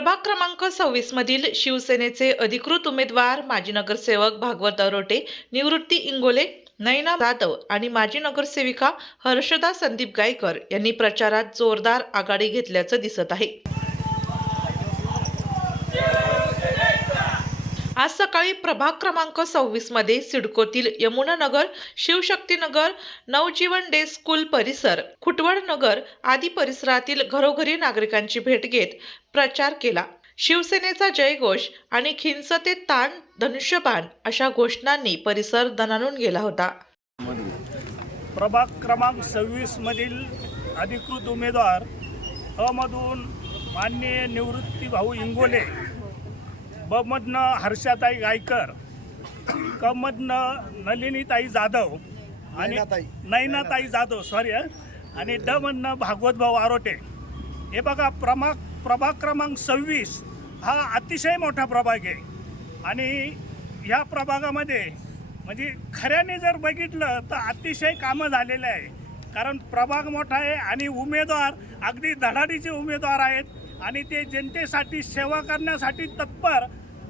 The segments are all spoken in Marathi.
प्रभाग क्रमांक 26 मधील शिवसेनेचे अधिकृत उमेदवार माजी नगरसेवक भागवत अरोटे, निवृत्ती इंगोले, नैना जाधव आणि माजी नगरसेविका हर्षदा संदीप गायकर यांनी प्रचारात जोरदार आघाडी घेतल्याचं दिसत आहे। आज सकाळी प्रभाग क्रमांक 26 मध्ये सिडकोतील यमुना नगर, शिवशक्तीनगर, नवजीवन डे स्कूल परिसर, खुटवड नगर आदी परिसरातील घरोघरी नागरिकांची भेट घेत प्रचार केला। शिवसेनेचा जयघोष आणि खिंचते ताण धनुष्यबाण अशा घोषणांनी परिसर दणाणून गेला होता। प्रभाग क्रमांक 26 मधील अधिकृत उमेदवार मधून माननीय निवृत्ती भाऊ इंगोले, ब मधनं हर्षाताई गायकर, क मधनं नलिनीताई जाधव आणि नैनाताई जाधव आणि ड मधनं भागवत भाऊ आरोटे। हे बघा, प्रभाग क्रमांक 26 हा अतिशय मोठा प्रभाग आहे आणि ह्या प्रभागामध्ये म्हणजे खऱ्याने जर बघितलं तर अतिशय कामं झालेले आहे। कारण प्रभाग मोठा आहे आणि उमेदवार अगदी धडाडीचे उमेदवार आहेत आणि ते जनतेसाठी सेवा करण्यासाठी तत्पर।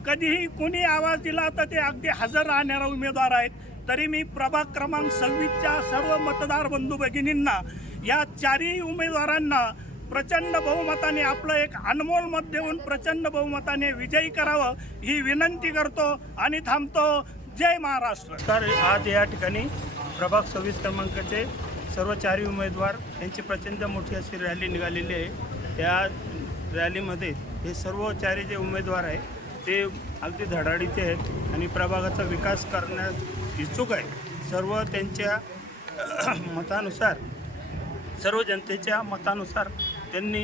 कधीही कोणी आवाज दिला तर ते अगदी हजर राहणारे उमेदवार आहेत। तरी मी प्रभाग क्रमांक 26च्या सर्व मतदार बंधू भगिनींना, या चारही उमेदवारांना प्रचंड बहुमताने आपलं एक अनमोल मत देऊन प्रचंड बहुमताने विजयी करावं ही विनंती करतो आणि थांबतो। जय महाराष्ट्र। तर आज या ठिकाणी प्रभाग 26 क्रमांकाचे सर्व चारही उमेदवार यांची प्रचंड मोठी अशी रॅली निघालेली आहे। त्या रॅलीमध्ये हे सर्व चारही जे उमेदवार आहे ते अगदी धडाडीचे आहेत आणि प्रभागाचा विकास करण्यास इच्छुक आहे। सर्व त्यांच्या मतानुसार, सर्व जनतेच्या मतानुसार त्यांनी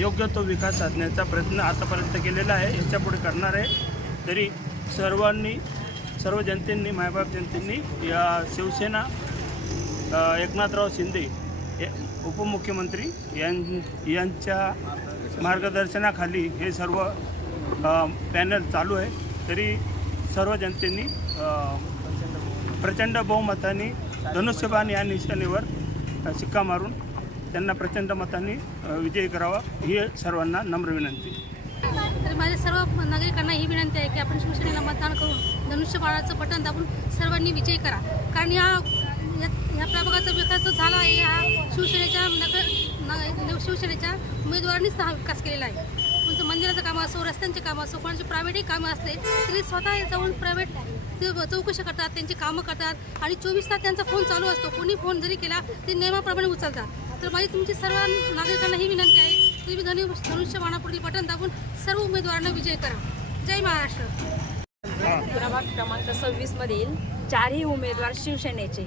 योग्य तो विकास साधण्याचा प्रयत्न आतापर्यंत केलेला आहे, याच्यापुढे करणार आहे। तरी सर्व जनतेंनी, मायबाप जनतेंनी या शिवसेना एकनाथराव शिंदे उपमुख्यमंत्री यांच्या मार्गदर्शनाखाली हे सर्व पॅनल चालू आहे। तरी सर्व जनतेंनी प्रचंड बहुमताने धनुष्यबाण या निशाणीवर शिक्का मारून त्यांना प्रचंड मतांनी विजयी करावा ही सर्वांना नम्र विनंती। तर माझ्या सर्व नागरिकांना ही विनंती आहे की आपण शिवसेनेला मतदान करून धनुष्यबाणाचं बटन दाबून सर्वांनी विजयी करा। कारण ह्या प्रभागाचा विकास जो झाला आहे हा शिवसेनेच्या उमेदवारांनीच हा विकास केलेला आहे। कोणतं मंदिराचं कामं असो, रस्त्यांचे कामं असो, कोणाची प्रायव्हेटही कामं असते तरी स्वतः जाऊन प्रायव्हेट ते चौकशी करतात, त्यांची कामं करतात आणि 24 तास त्यांचा फोन चालू असतो। कोणी फोन जरी केला ते नियमाप्रमाणे उचलतात। तर माझी तुमची सर्व नागरिकांना ही विनंती आहे की तुम्ही धनुष्यबाणापुढील बटन दाबून सर्व उमेदवारांना विजय करा। जय महाराष्ट्र। प्रभाग क्रमांक 26 मधील चारही उमेदवार शिवसेनेचे,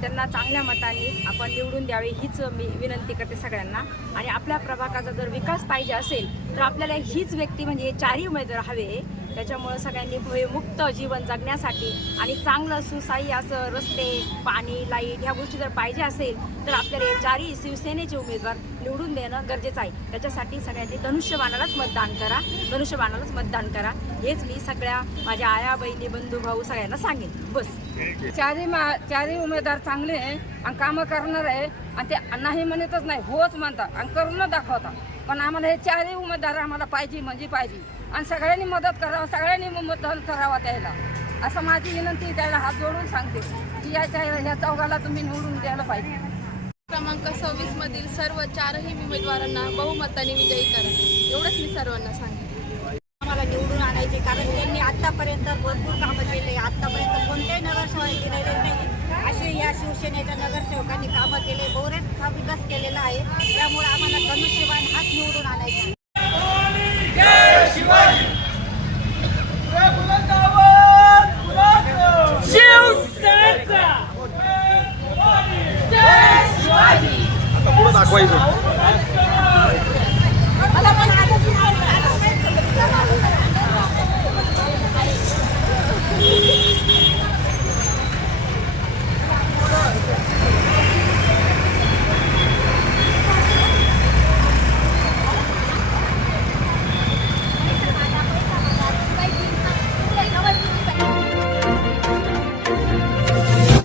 त्यांना चांगल्या मतांनी आपण निवडून द्यावे हीच मी विनंती करते सगळ्यांना। आणि आपल्या प्रभागाचा जर विकास पाहिजे असेल तर आपल्याला हीच व्यक्ती म्हणजे हे चारही उमेदवार हवे। त्याच्यामुळे सगळ्यांनी भयमुक्त जीवन जगण्यासाठी आणि चांगलं सुसाई असं रस्ते, पाणी, लाईट ह्या गोष्टी जर पाहिजे असेल तर आपल्याला हे चारही शिवसेनेचे उमेदवार निवडून देणं गरजेचं आहे। त्याच्यासाठी सगळ्यांनी धनुष्यबाणालाच मतदान करा हेच मी सगळ्या माझ्या आया, बहिणी, बंधू, भाऊ सगळ्यांना सांगेन। बस चारही उमेदवार चांगले आहे आणि कामं करणार आहे आणि ते नाही म्हणतच नाही, होच म्हणतात आणि करून दाखवतात। पण आम्हाला हे चारही उमेदवार आम्हाला पाहिजे म्हणजे पाहिजे आणि सगळ्यांनी मदत करावं, सगळ्यांनी मतदान करावं त्याला, असं माझी विनंती त्याला हात जोडून सांगते की ह्या चौघाला तुम्ही निवडून द्यायला पाहिजे। क्रमांक 26 मधील सर्व चारही उमेदवारांना बहुमताने विजयी करा एवढंच मी सर्वांना सांगेन। आम्हाला निवडून आणायचे कारण त्यांनी आतापर्यंत भरपूर कामं केले। आतापर्यंत कोणत्याही नगरसेवक केलेले नाही असे या शिवसेनेच्या नगरसेवकांनी कामं केले, बरेचसा विकास केलेला आहे। त्यामुळे आम्हाला धनुष्यबाण हाच निवडून आणायचा। दाखवायचं